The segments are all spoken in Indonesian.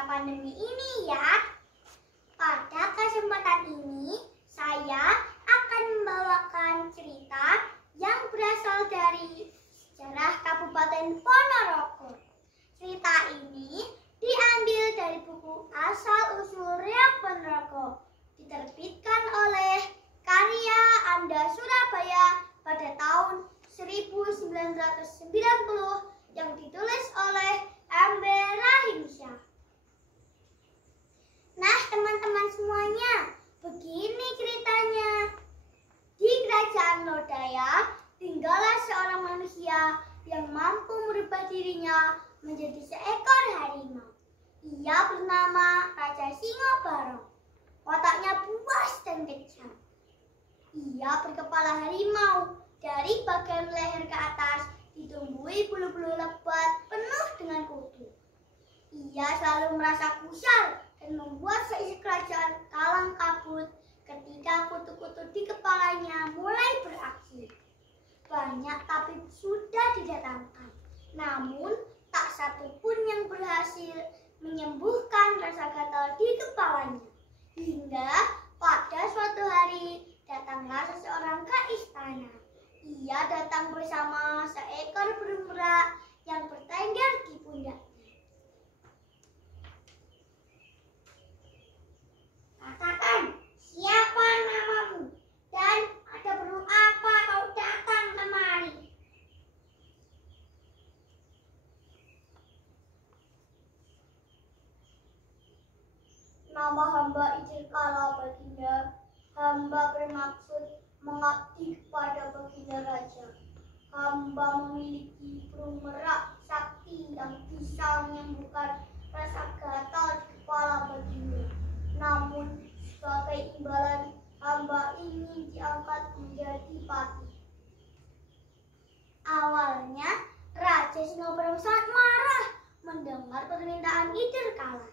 masa pandemi ini ya. Pada kesempatan ini, saya akan membawakan cerita yang berasal dari sejarah Kabupaten Ponorogo. Cerita ini diambil dari buku Asal-Usul Riok Ponorogo, diterbitkan oleh Karya Anda Surabaya pada tahun 1990 yang ditulis oleh M.B. Rahimsyah. Nah, teman-teman semuanya, begini ceritanya. Di kerajaan Lodaya, tinggallah seorang manusia yang mampu merubah dirinya menjadi seekor harimau. Ia bernama Raja Singobarong. Wataknya buas dan kejam. Ia berkepala harimau. Dari bagian leher ke atas ditumbuhi bulu-bulu lebat penuh dengan kutu. Ia selalu merasa kusal dan membuat seisi kerajaan kalang kabut ketika kutu-kutu di kepalanya mulai beraksi. Banyak tabib sudah didatangkan, namun tak satu pun yang berhasil menyembuhkan rasa gatal di kepalanya. Hingga pada suatu hari datanglah seseorang ke istana. Ia datang bersama seekor burung merak yang bertengger di pundaknya. Katakan, siapa namamu? Dan ada perlu apa kau datang kemari? Nama hamba izin kala baginda. Hamba bermaksud mengabdi kepada baginda raja. Hamba memiliki burung merak sakti yang bisa menyembuhkan rasa gatal di kepala baginda. Namun sebagai imbalan, hamba ingin diangkat menjadi patih. Awalnya Raja Singobarong sangat marah mendengar permintaan Idirkala.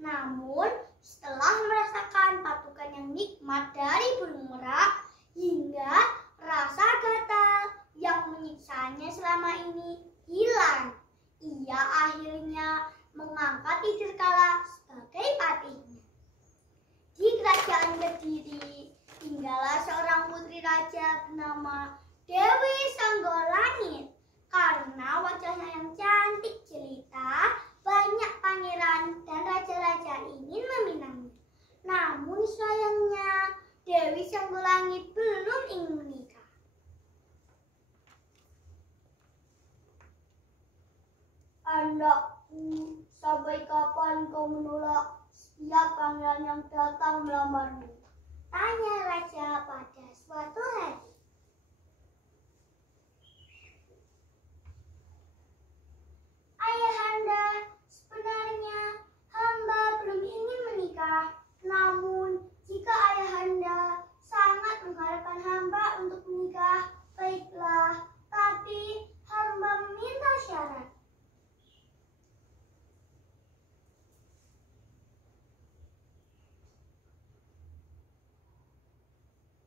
Namun setelah merasakan patukan yang nikmat dari burung merak hingga rasa gatal yang menyiksanya selama ini hilang, ia akhirnya mengangkat Idirkala sebagai patihnya. Di kerajaan Kediri tinggallah seorang putri raja bernama Dewi Songgolangit. Karena wajahnya yang cantik jelita, banyak pangeran dan raja-raja ingin meminangnya. Namun sayangnya Dewi Songgolangit belum ingin menikah. Anakku, sampai kapan kau menolak setiap pangeran yang datang melamarmu? Tanya raja pada suatu hari. Ayahanda, sebenarnya hamba belum ingin menikah. Namun jika ayahanda sangat mengharapkan hamba untuk menikah, baiklah. Tapi hamba meminta syarat.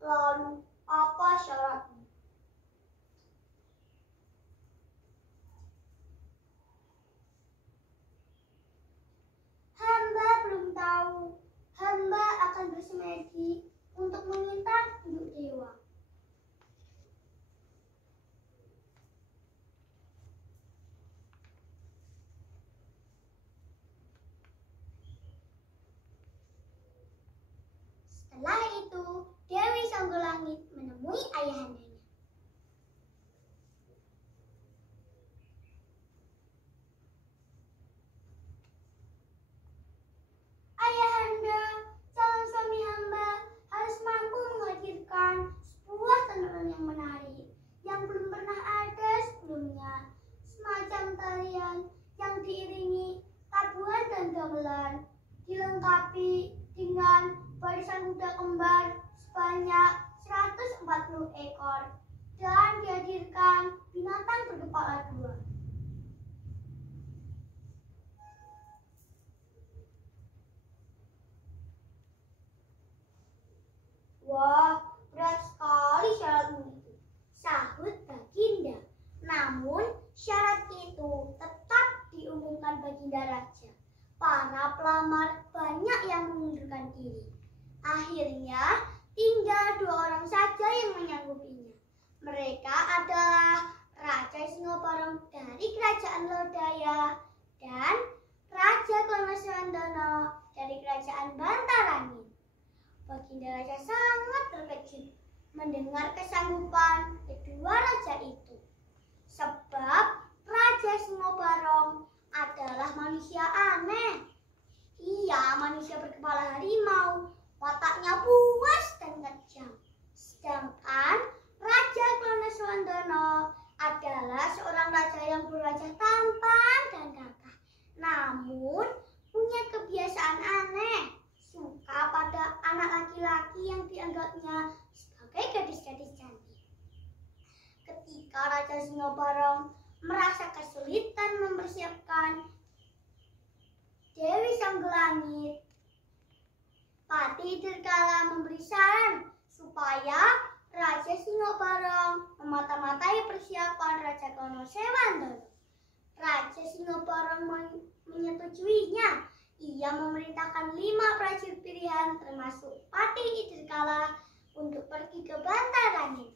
Lalu apa syaratnya? Hamba belum tahu. Hamba akan bersemedi untuk meminta untuk dewa. Setelah itu, Dewi Songgolangit menemui ayahandanya. Ayahanda, calon suami hamba harus mampu menghadirkan sebuah tontonan yang menarik yang belum pernah ada sebelumnya, semacam tarian yang diiringi tabuhan dan gamelan, dilengkapi dengan barisan kuda kembar sebanyak 140 ekor dan dihadirkan binatang berkepala dua. Wah, berat sekali syaratmu itu, sahut baginda. Namun syarat itu tetap diumumkan baginda raja. Para lamar banyak yang mengundurkan diri. Akhirnya tinggal 2 orang saja yang menyanggupinya. Mereka adalah Raja Singobarong dari Kerajaan Lodaya dan Raja Klonosuwandono dari Kerajaan Bantarangin. Baginda Raja sangat terkejut mendengar kesanggupan kedua raja itu. Sebab Raja Singobarong adalah manusia aneh. Ia manusia berkepala harimau, wataknya buas dan kejam. Sedangkan Raja Klonosuwandono adalah seorang raja yang berwajah tampan dan gagah. Namun punya kebiasaan aneh, suka pada anak laki-laki yang dianggapnya sebagai gadis-gadis cantik. Ketika Raja Singobarong merasa kesulitan mempersiapkan Dewi Sanggelangit, Patih Dirgala memberi saran supaya Raja Singobarong memata-matai persiapan Raja Klonosuwandono. Raja Singobarong menyetujuinya. Ia memerintahkan 5 prajurit pilihan termasuk Patih Dirgala untuk pergi ke Bantarangin.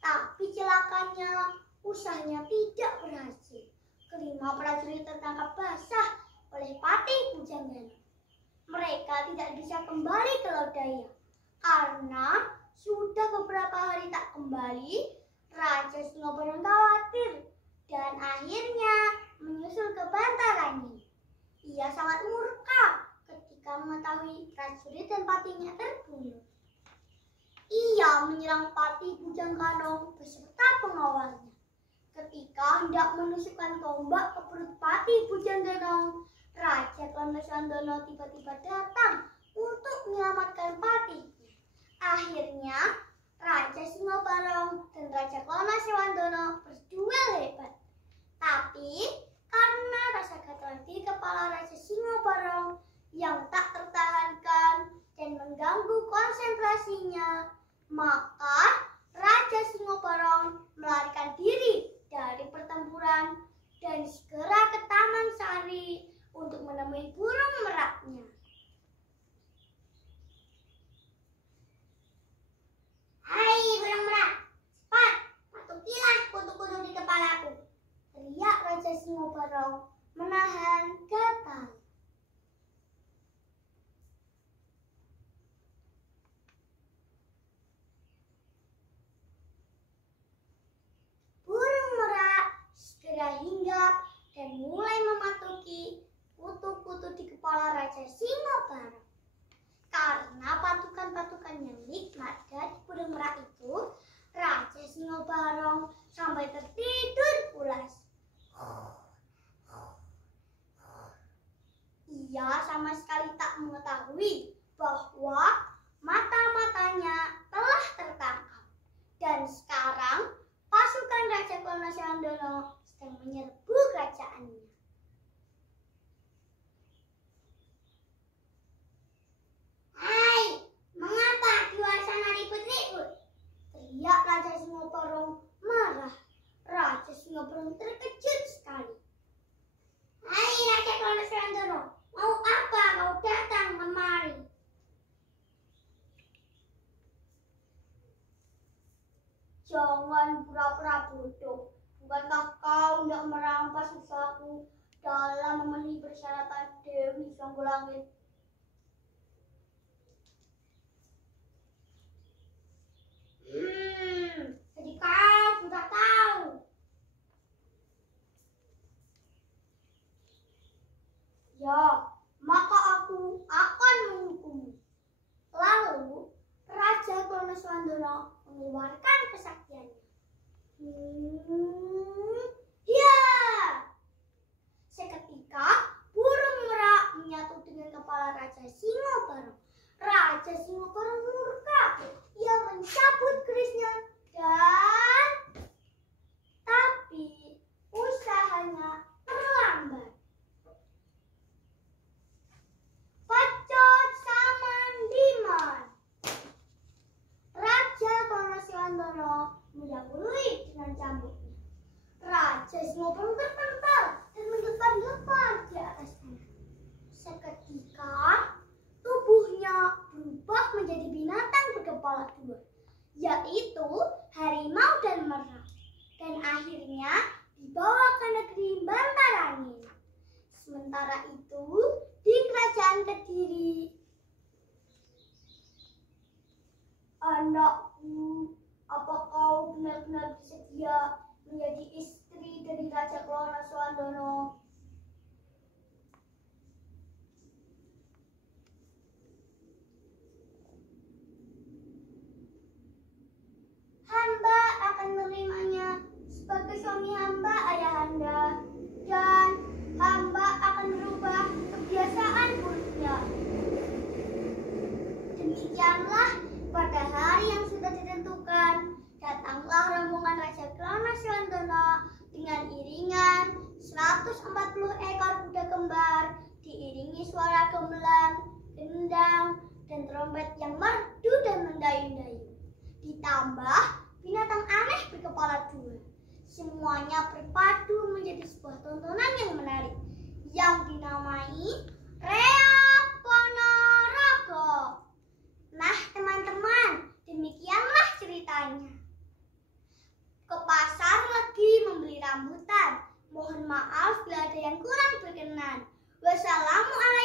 Tapi celakanya usahanya tidak berhasil. Kelima prajurit tertangkap basah oleh Patih Pujanggana. Mereka tidak bisa kembali ke Lodaya karena sudah beberapa hari tak kembali. Raja Singobarong khawatir dan akhirnya menyusul ke Bantarangin. Ia sangat murka ketika mengetahui prajurit dan patihnya terbunuh. Ia menyerang Patih Pujanggana beserta pengawalnya. Ketika hendak menusukkan tombak ke perut Patih Pujanggana, Raja Klonosuwandono tiba-tiba datang untuk menyelamatkan patihnya. Akhirnya Raja Singobarong dan Raja Klonosuwandono berduel hebat. Tapi karena rasa gatal di kepala Raja Singobarong yang tak tertahankan dan mengganggu konsentrasinya, maka Raja Singobarong melarikan diri dari pertempuran dan segera ke Taman Sari untuk menemui burung meraknya. "Hai burung merak, cepat patukilah kutu-kutu di kepalaku," teriak Raja Singobarong menahan gatal. Burung merak segera hinggap dan mulai mematuki kutu-kutu di kepala Raja Singobarong. Karena patukan-patukan yang nikmat dari burung merak itu, Raja Singobarong sampai tertidur pulas. Ia sama sekali tak mengetahui bahwa mata-matanya telah tertangkap. Dan sekarang pasukan Raja Klonosuwandono sedang menyerbu kerajaannya. "Hai, mengapa di luar sana ribut-ribut?" teriak Raja Singobarong marah. Raja Singobarong terkejut sekali. "Hai Raja Klonosuwandono, mau apa kau datang kemari?" "Jangan pura-pura bodoh. Bukankah kau hendak merampas usahaku dalam memenuhi persyaratan Dewi Sanggelangit?" Jadi kau sudah tahu. Ya, maka aku akan menghukummu. Lalu Raja Klonosuwandono mengeluarkan kesaktiannya. Ya! Seketika burung merak menyatu dengan kepala Raja Singobarong. Raja Singobarong murka. Ia mencabut kerisnya dan tapi usahanya terlambat. Pacot samandiman. Raja Klonosuwandono mendahului dengan cambuknya. Raja Singobarong terpental dan menggelepar-gelepar di atas tanah. menjadi istri dari Raja Klona Swandono. Hamba akan menerimanya sebagai suami hamba ayahanda, dan hamba akan merubah kebiasaan buruknya. Demikianlah pada hari yang sudah ditentukan, datanglah rombongan Raja Klona Swandono dengan iringan 140 ekor kuda kembar, diiringi suara gamelan, gendang, dan trompet yang merdu dan mendayu-dayu. Ditambah binatang aneh berkepala dua. Semuanya berpadu menjadi sebuah tontonan yang menarik, yang dinamai Reok Ponorogo. Nah teman-teman, demikianlah ceritanya. Ke pasar lagi membeli rambutan. Mohon maaf bila ada yang kurang berkenan. Wassalamualaikum.